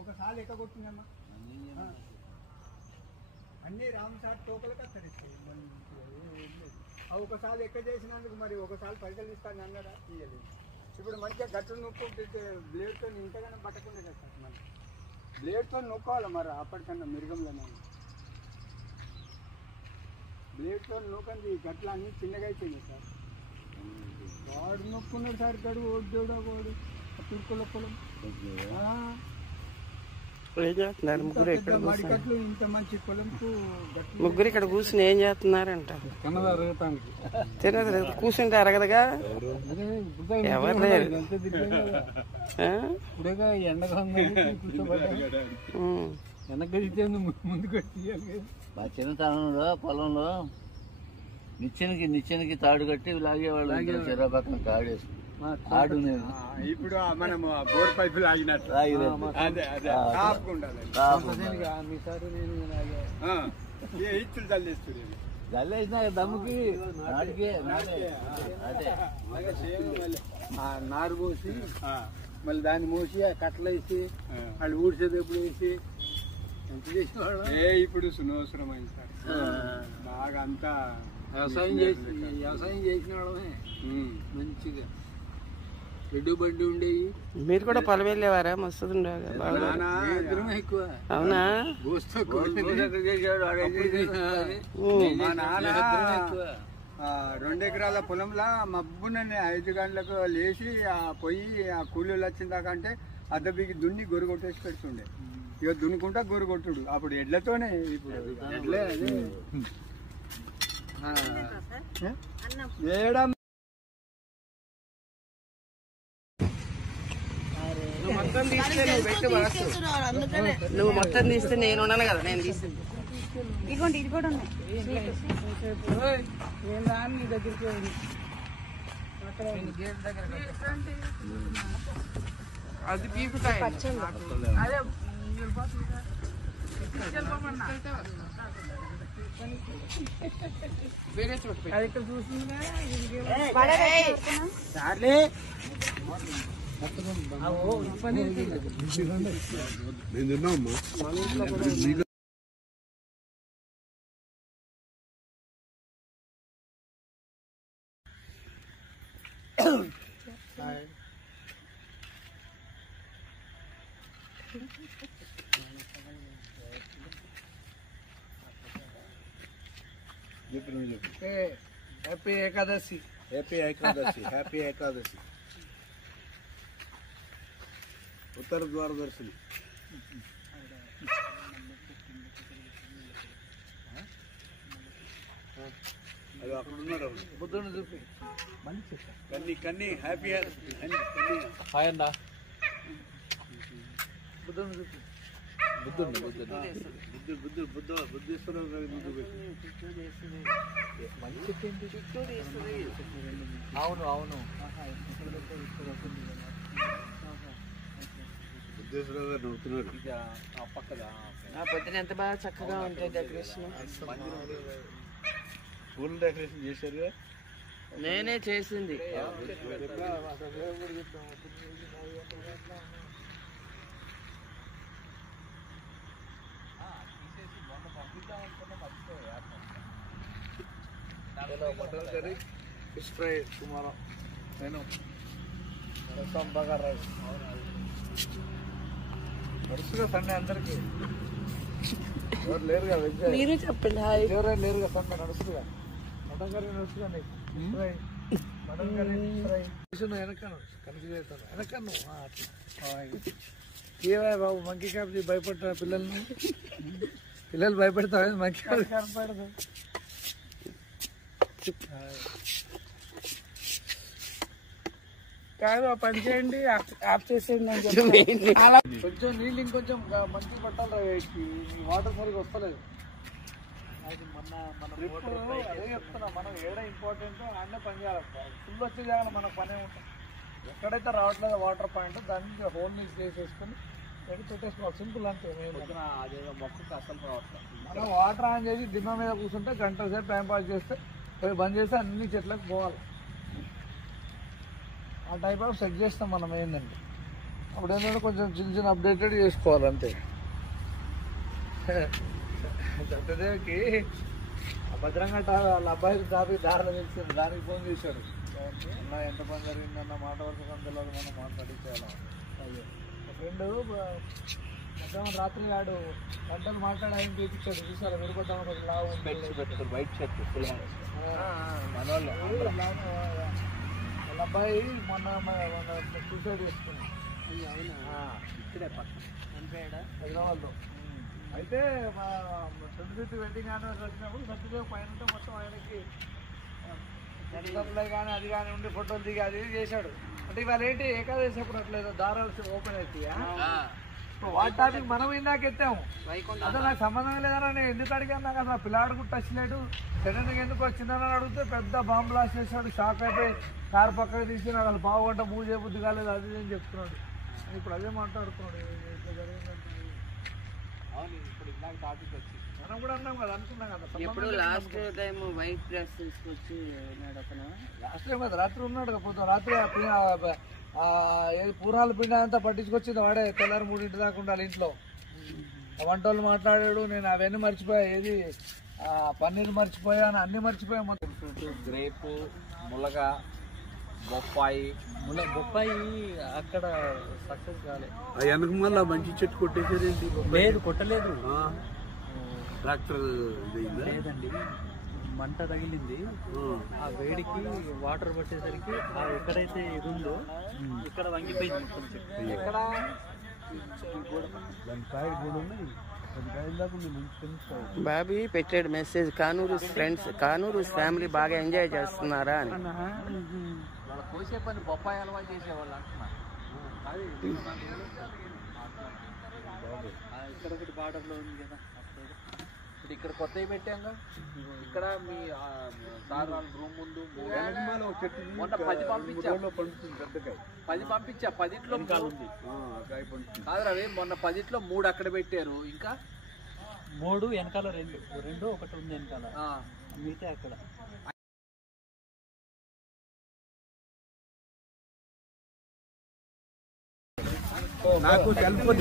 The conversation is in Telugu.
ఒకసారి ఎక్కగొట్టిందమ్మా అన్నీ రామసార్ టోకలకు అత్తరిస్తాయి ఒకసారి ఎక్క చేసినందుకు మరి ఒకసారి పైసలు ఇస్తాను అన్నాడా ఇవ్వలేదు. ఇప్పుడు మంచిగా గట్టు నొక్కు బ్లేడ్తో ఇంతగానో పట్టకుండా కదా మరి బ్లేడ్తో నొక్కాలి మరి అప్పటికన్నా మిరుగంలోనే బ్లేడ్తో నొక్కండి గట్ల అన్నీ చిన్నగా అయిపోయింది సార్. వాడు నొక్కున్నాడు సార్ గడు ఓడ్డా వాడు తుర్కుల పొలం ఏం చేస్తున్నారు ముగ్గురు ఇక్కడ గట్లు ఇంత మంచి పొలంకు ముగ్గురు ఇక్కడ కూర్చుని ఏం చేస్తున్నారంట తినదు కూర్చుంటే అరగదుగా ఎవరు లేరు ముందుకు మా చిన్నతనంలో పొలంలో నిచ్చెనకి తాడు కట్టి లాగేవాళ్ళు చెర పక్కన తాడేసి ఆడు ఇప్పుడు మనం బోర్ పైపు లాగినట్టు ఇచ్చులు చల్లేస్తుంది జల్లేసిన దమ్ముకి నారు పోసి మళ్ళీ దాన్ని మోసి కట్టలు వేసి వాళ్ళు ఊడ్చేది ఎప్పుడు వేసి ఎంత చేసేవాళ్ళు. ఇప్పుడు సునవసరం అయింది సార్ బాగా అంతా వ్యవసాయం చేసిన వాళ్ళమే మంచిగా ఎడ్డు బండి ఉండేవి. మీరు కూడా పొలం వెళ్ళేవారా? మస్తు ఎక్కువ అవునా? మా నాన్న 2 ఎకరాల పొలంలో మబ్బునని 5 గంటలకు లేచి ఆ పొయ్యి ఆ కూలీలు వచ్చిన దాకా అంటే అద్దబిగి దున్ని గొర్రె కొట్టేసి పెడుతుండే. ఇక దున్నుకుంటా గొర్రె కొట్టుడు అప్పుడు ఎడ్లతోనే. ఇప్పుడు ఎడ్లే అదే వేయడం నువ్వు మొత్తం తీస్తే నేను ఉన్నాను కదా, నేను తీస్తాను. ఇదిగోండి ఇది కూడా ఉన్నాయి. అది పీకుతాయి వేరే చోటు ఇక్కడ చూస్తుందిగా. Happy Ekadashi. Happy Ekadashi. Happy Ekadashi. ఉత్తర ద్వారదర్శిని. అది అక్కడ ఉన్నాడు బుద్ధుని చూపి కన్నీ హ్యాపీ హాయ్ అన్నా బుద్ధుని చూపి బుద్ధేశ్వరరావు గారి ముందు పెట్టి అవును బుద్ధేశ్వరరావు గారు నవ్వుతున్నారు. పొద్దున ఎంత బాగా చక్కగా ఉంటాయి డెకరేషన్. ఫుల్ డెకరేషన్ చేశారు. నేనే చేసింది. Mutton curry, fish fry tomorrow. నేను రసం బగారా రైస్. వరుసగా సండే అందరికి ఎవరు లేరుగా వెజ్ మీరు చెప్పండి. ఎవరైనా లేరుగా సండే నడుస్తుందిగా. మటన్ కర్రీ నడుస్తుందా నీకు? ఫ్రై మటన్ కర్రీ ఫ్రై వెనకను కన్ఫ్యూజ్ అవుతాను. వెనకను ఏవా బాబు మంకీ క్యాప్ భయపడతా పిల్లలు భయపెడతారు. మంకీ క్యాప్ కనపడదు. కాదు ఆ పని చేయండి, ఆఫ్ చేసేయండి. కొంచెం నీళ్ళు ఇంకొంచెం మంచి పట్టాలి. వాటర్ సరిగ్గా వస్తలేదు. అది అదే చెప్తున్నా, మనం ఏడ ఇంపార్టెంట్ ఆడనే పని చేయాలి. ఫుల్ వచ్చే జాగా మన పనే ఉంటుంది. ఎక్కడైతే రావట్లేదు వాటర్ పాయింట్ దాన్ని హోల్ నీళ్ళు చేసేసుకొని పెట్టేసుకోవాలి. సింపుల్ అంతే. అదేదో మొక్కకి అసలు రావట్లేదు. మనం వాటర్ ఆన్ చేసి దిమ్మ మీద కూర్చుంటే గంట సేపు టైం పాస్ చేస్తే బంద్ చేస్తే అన్ని చెట్లకు పోవాలి. ఆ టైప్ ఆఫ్ సెట్ చేస్తాం మనం ఏంటంటే. అప్పుడు ఏంటంటే కొంచెం చిన్న చిన్న అప్డేటెడ్ చేసుకోవాలి అంతే. సత్యదేవికి భద్రంగా వాళ్ళ అబ్బాయికి టాపిక్ దారిలో తెలిసింది, దానికి ఫోన్ చేశాడు. అన్న ఎంత పని జరిగిందన్న మాట వరకు అంతలో మనం మాట్లాడించాలి. అదే మా ఫ్రెండ్ మధ్యాహ్నం రాత్రి ఆడు గంటలు మాట్లాడి ఆయన చూపించాడు. చూసారా విడిపడ్డాము పెట్టుకుని వైట్ షర్ట్ ఫుల్ వాళ్ళ అబ్బాయి మొన్న సూసైడ్ చేసుకున్నాడు హైదరాబాద్లో. అయితే మా 25th వెడ్డింగ్ యానివర్సరీ వచ్చినప్పుడు సత్యదేవ్ పైన మొత్తం ఆయనకి సప్లై కానీ అది కానీ ఉండి ఫోటోలు దిగి అది చేశాడు. అంటే ఇవాళ ఏంటి ఏకాదశి అప్పుడు అట్లేదు దారాలు ఓపెన్ అవుతాయా? వాటి టాపిక్ మనం ఇందాక ఎత్తాము. అసలు నాకు సంబంధం లేదన్నా నేను ఎందుకు అడిగాను, నాకు అసలు పిల్లాడు కూడా టచ్ లేడు. సడన్గా ఎందుకు వచ్చిందని అడిగితే పెద్ద బాంబ్ బ్లాస్ట్ చేశాడు. షాక్ అయిపోయి కారు పక్కకు తీసి నాకు అసలు పావు గంట మూవ్ చేయబుద్ధి కాలేదు అది అని చెప్తున్నాడు. ఇప్పుడు అదే మాట్లాడుతున్నాడు ఇట్లా జరిగిందంటే. ఇప్పుడు ఇందాక టాపిక్ వచ్చి మనం కూడా అన్నాం కదా, అనుకున్నాం కదా. ఎప్పుడు లాస్ట్ టైం వైట్ డ్రెస్ తీసుకొచ్చి లాస్ట్ టైం కదా రాత్రి ఉన్నాడు కదా, రాత్రి ఏది పూర్ణాల పిండి అంతా పట్టించుకొచ్చింది వాడే. తెల్లారి 3 దాకా ఉండాలి ఇంట్లో. వంట వాళ్ళు మాట్లాడాడు, నేను అవన్నీ మర్చిపోయా. ఏది పన్నీర్ మర్చిపోయాను, అన్ని మర్చిపోయా మొత్తం. గ్రేపు, ములగ, బొప్పాయి. బొప్పాయి అక్కడ సక్సెస్ కాలే. వెనక మళ్ళీ మంచి చెట్టు కొట్టేసారేంటి? లేదు కొట్టలేదు, ట్రాక్టర్ లేదండి మంట తగిలింది. ఆ వేడికి వాటర్ పట్టేసరికి ఎక్కడైతే ఇది ఉందో ఇక్కడ వంగిపోయింది మొత్తం చెట్టు. ఎక్కడ బాబీ పెట్టాడు message, Kanuru friends, Kanuru family బాగా ఎంజాయ్ చేస్తున్నారా అని. వాళ్ళ కోసే పని బొప్పాయి హల్వా చేసేవాళ్ళు అంటున్నారు. ఇక్కడ ఒకటి బార్డర్లో ఉంది కదా, ఇప్పుడు ఇక్కడ కొత్తవి పెట్టాంగా. ఇక్కడ మీ సార్ వాళ్ళ రూమ్ ముందు మొన్న 10 పంపించా. 10 పంపించా, 10లో ఉంది కాదు రవి. మొన్న 10లో 3 అక్కడ పెట్టారు. ఇంకా 3 వెనకాల 2 ఒకటి ఉంది వెనకాల, మిగతా అక్కడ. నాకు సెల్ ఫోన్